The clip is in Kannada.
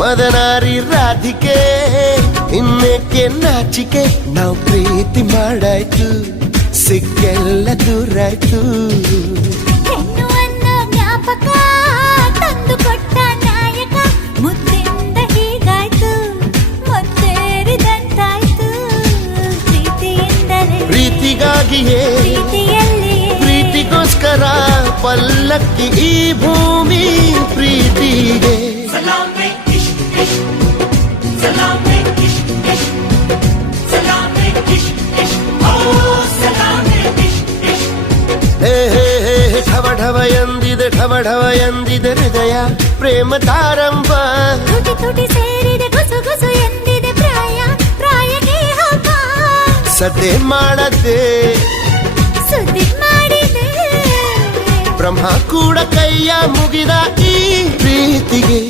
ಮದನಾರಿ ರಾಧಿಕೆ ಇನ್ನೇಕೆ ನಾಚಿಕೆ? ನಾವು ಪ್ರೀತಿ ಮಾಡಾಯ್ತು ಸಿಕ್ಕೆಲ್ಲ ದೂರಾಯ್ತು. ಪ್ರೀತಿಗಾಗಿಯೇ ಪ್ರೀತಿಗೋಸ್ಕರ ಪಲ್ಲಕ್ಕಿ ಈ ಭೂಮಿ ಪ್ರೀತಿಗೆ ಢವ ಎಂದಿದೆ ಢವ ಢವ ಎಂದಿದೆ ಹೃದಯ ಪ್ರೇಮ ತಾರಂಭ. ತುಟಿ ತುಟಿ ಸೇರಿದೆ ಗುಸು ಗುಸು ಎಂದಿದೆ ಪ್ರಾಯ ಪ್ರಾಯಕ್ಕೆ ಹಬ್ಬ ಸದ್ದೆ ಮಾಡದೆ ಸುದ್ದಿ ಮಾಡಿದೆ. ಬ್ರಹ್ಮ ಕೂಡ ಕೈಯ ಮುಗಿದ ಈ ಪ್ರೀತಿಗೆ.